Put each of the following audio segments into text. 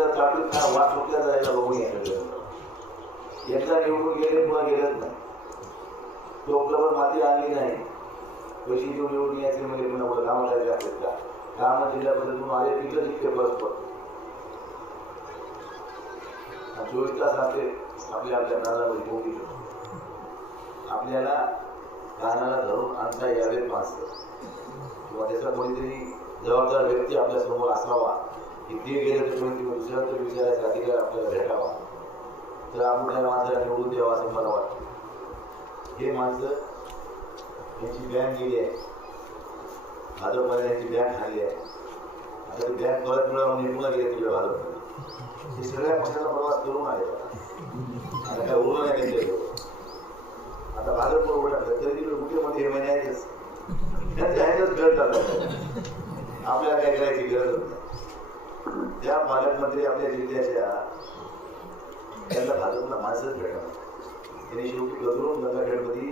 जर चालूच ना वाट सुटल्या जायला बघून एकदा निवडून गेले पुन्हा गेलंच नाही. टोपल्यावर माती आणली नाही, पैसे देऊन निवडून यायचे म्हणजे पुन्हा काम करायचे असतात का? काम जिल्हा परिषदेतून आले तिथं जितके परस्पर 24 तास असते आपल्या नादामध्ये पोहोचू शकतो. आपल्याला कानाला धरून आणता यावेत माणसं किंवा त्याचा कोणीतरी जबाबदार व्यक्ती आपल्या समोर असावा की ते गेले तर कोणी दुसऱ्या तर विचारायचा अधिकार आपल्याला भेटावा, तर आपण त्या माणसाला निवडून द्यावा असं मला वाटतं. हे माणसं यांची बँक गेली आहे, भाजपमध्ये यांची बँक खाली आहे. आता ती बँक परत मिळवून निघून गेले तुझ्या भाजपमध्ये. हे सगळ्या पक्षाचा प्रवास करून आले. आता काय उरलं नाही त्यांच्याजवळ. आता भाजपवर उभं टाकलं तरी तिकडे मुख्यमंत्री हे महिने आहेतच, त्यांच्या ह्याच्याच गरज टाकतात. आपल्याला काय करायची गरज नाही. त्या पालकमंत्री आपल्या जिल्ह्याच्या त्यांना भाजपला माणसंच भेटणार. त्यांनी शेवटी गजरून गंगाखेडमध्ये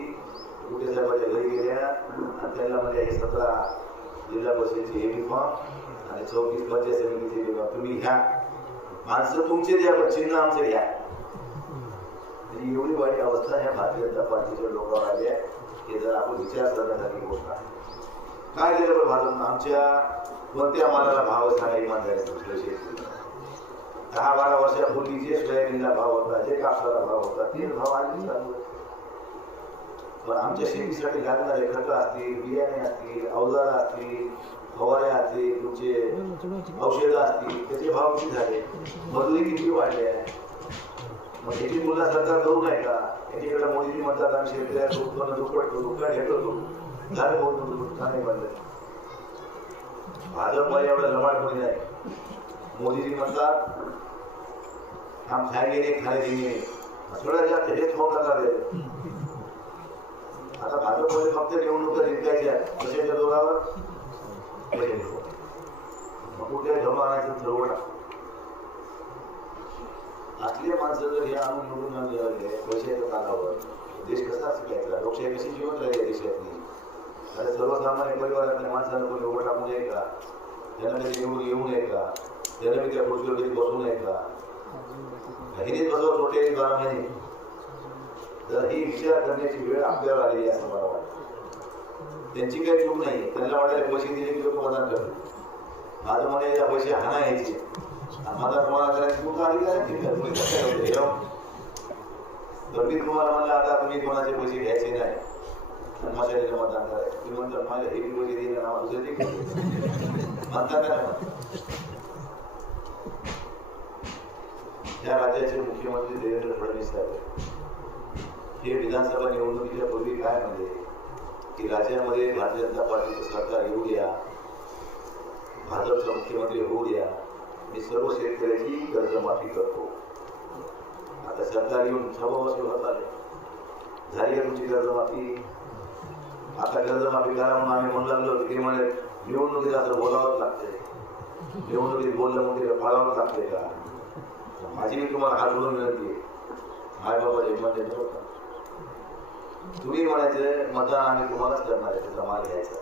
कुठे साहेबाच्या घरी गेल्या आणि त्यांना म्हणजे हे 17 जिल्हा परिषदेचे एबी फॉर्म आणि 34 पंचायत समितीचे एबी फॉर्म तुम्ही घ्या, माणसं तुमचे द्या पण चिन्ह आमचं घ्या. म्हणजे एवढी वाईट अवस्था ह्या भारतीय जनता पार्टीच्या लोकांवर आली आहे की जर आपण विचार करण्यासारखी गोष्ट आहे. काय दिलं बरं भाजपनं? आमच्या कोणत्या मालाला भाव सांगा इमानदारी शेतकरी 10-12 वर्षापूर्वी जे सोयाबीनला भाव होता, जे कापसाला भाव होता, ते भाव आले चालू. पण आमच्या शेतीसाठी लागणारे खतं असतील, बियाणे असतील, अवजारं असतील, फवारे असतील, तुमचे औषधं असतील, त्याचे भाव किती झाले, मजुरी किती वाढले आहे. मग याची तुलना सरकार करू नये का? याच्याकडे मोदीजी म्हणतात आम्ही शेतकऱ्याचं उत्पन्न दुप्पट करू, काय घेतो झालं बहुत नाही बनले. भाजपमध्ये एवढं लमाड कोणी नाही. मोदीजी म्हणतात हम खाएंगे नहीं खाने देंगे, थोडा जास्त हेच होऊन नका दे. आता भाजपमध्ये फक्त निवडणुका जिंकायच्या कशाच्या जोरावर कुठे धरून आणायचं ठरवलं. असले माणसं जर या आणून निवडून आणले पैशाच्या कानावर देश कसा शिकायचा, लोकशाही कशी जिवंत राहिली देशातली. अरे सर्वसामान्य परिवारातल्या माणसांना कोणी उभं टाकू नये का? त्यांना कधी निवडून येऊ नये का? त्यांना मी त्या खुर्चीवर कधी बसू नये का? हिनेच बसव छोटे 12 महिने. जर ही विचार करण्याची वेळ आपल्यावर आलेली असं मला वाटतं. त्यांची काही चूक नाही. त्यांना वाटायला पैसे दिले की लोक मतदान करतात. माझं म्हणे या पैसे हाना यायचे आणि माझा तुम्हाला करायची चूक आली काय तर मी तुम्हाला म्हणलं आता तुम्ही कोणाचे पैसे घ्यायचे नाही आणि मशालीला मतदान करायचं. तुम्ही म्हणतात माझ्या हे पैसे दिले नाव दुसरे मतदान करा. या राज्याचे मुख्यमंत्री देवेंद्र फडणवीस साहेब हे विधानसभा निवडणुकीच्या पूर्वी काय म्हणले की राज्यामध्ये भारतीय जनता पार्टीचं सरकार येऊ द्या, भाजपचा मुख्यमंत्री होऊ द्या, मी सर्व शेतकऱ्याची कर्जमाफी करतो. आता सरकार येऊन 6 वर्ष होत आले, झाली आहे तुमची कर्जमाफी. आता कर्जमाफी करा म्हणून आम्ही म्हणू लागलो की म्हणे निवडणुकीत असं बोलावंच लागते, निवडणुकीत बोललं म्हणजे फाळावंच लागते का? माझी मी तुम्हाला हात जोडून विनंती आहे, मायबापाचे हिंमत देत होता. तुम्ही म्हणायचं मतदान आम्ही तुम्हालाच करणार आहे, त्याचा माल घ्यायचा,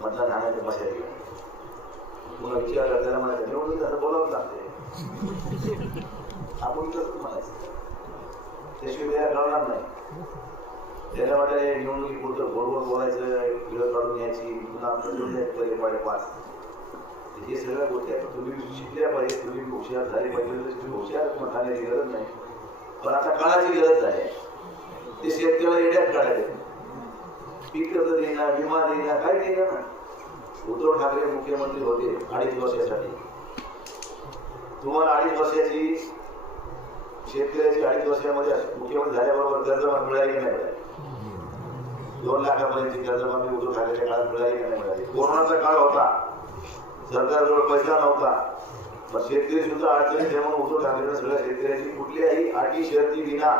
मतदान आणायचं मशाली. पुन्हा विचार करताना म्हणायचं निवडणुकीत असं बोलावंच लागते. आपण तसंच म्हणायचं, त्याशिवाय कळणार नाही. त्याला वाटायला निवडणुकी पुढचं गोडगोड बोलायचं, विरोध काढून यायची, पुन्हा आपलं 5. हे सगळ्या गोष्टी तुम्ही शिकल्या पाहिजे, तुम्ही हुशार झाले पाहिजे. तुम्ही हुशार खाण्याची गरज नाही, पण आता काळाची गरज आहे. ते शेतकऱ्याला येड्यात काढायचे, पीक कर्ज देणार, विमा देणार, काय देणार ना. उद्धव ठाकरे मुख्यमंत्री होते 2.5 वर्षासाठी. तुम्हाला 2.5 वर्षाची शेतकऱ्याची 2.5 वर्षामध्ये मुख्यमंत्री झाल्याबरोबर कर्जमाफी मिळाली की नाही मिळाली? 2 लाखापर्यंतची कर्जमाफी उद्धव ठाकरेच्या काळात मिळाली की नाही मिळाली? कोरोनाचा काळ होता, सरकारजवळ पैसा नव्हता, पण शेतकरी सुद्धा अडचणीत आहे म्हणून उद्धव ठाकरेंना सगळ्या शेतकऱ्याची कुठल्याही अटी शर्ती विना,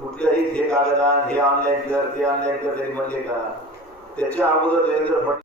कुठल्याही हे कागद आण, हे ऑनलाईन कर, ते ऑनलाईन कर तरी म्हणले का? त्याच्या अगोदर देवेंद्र फडणवीस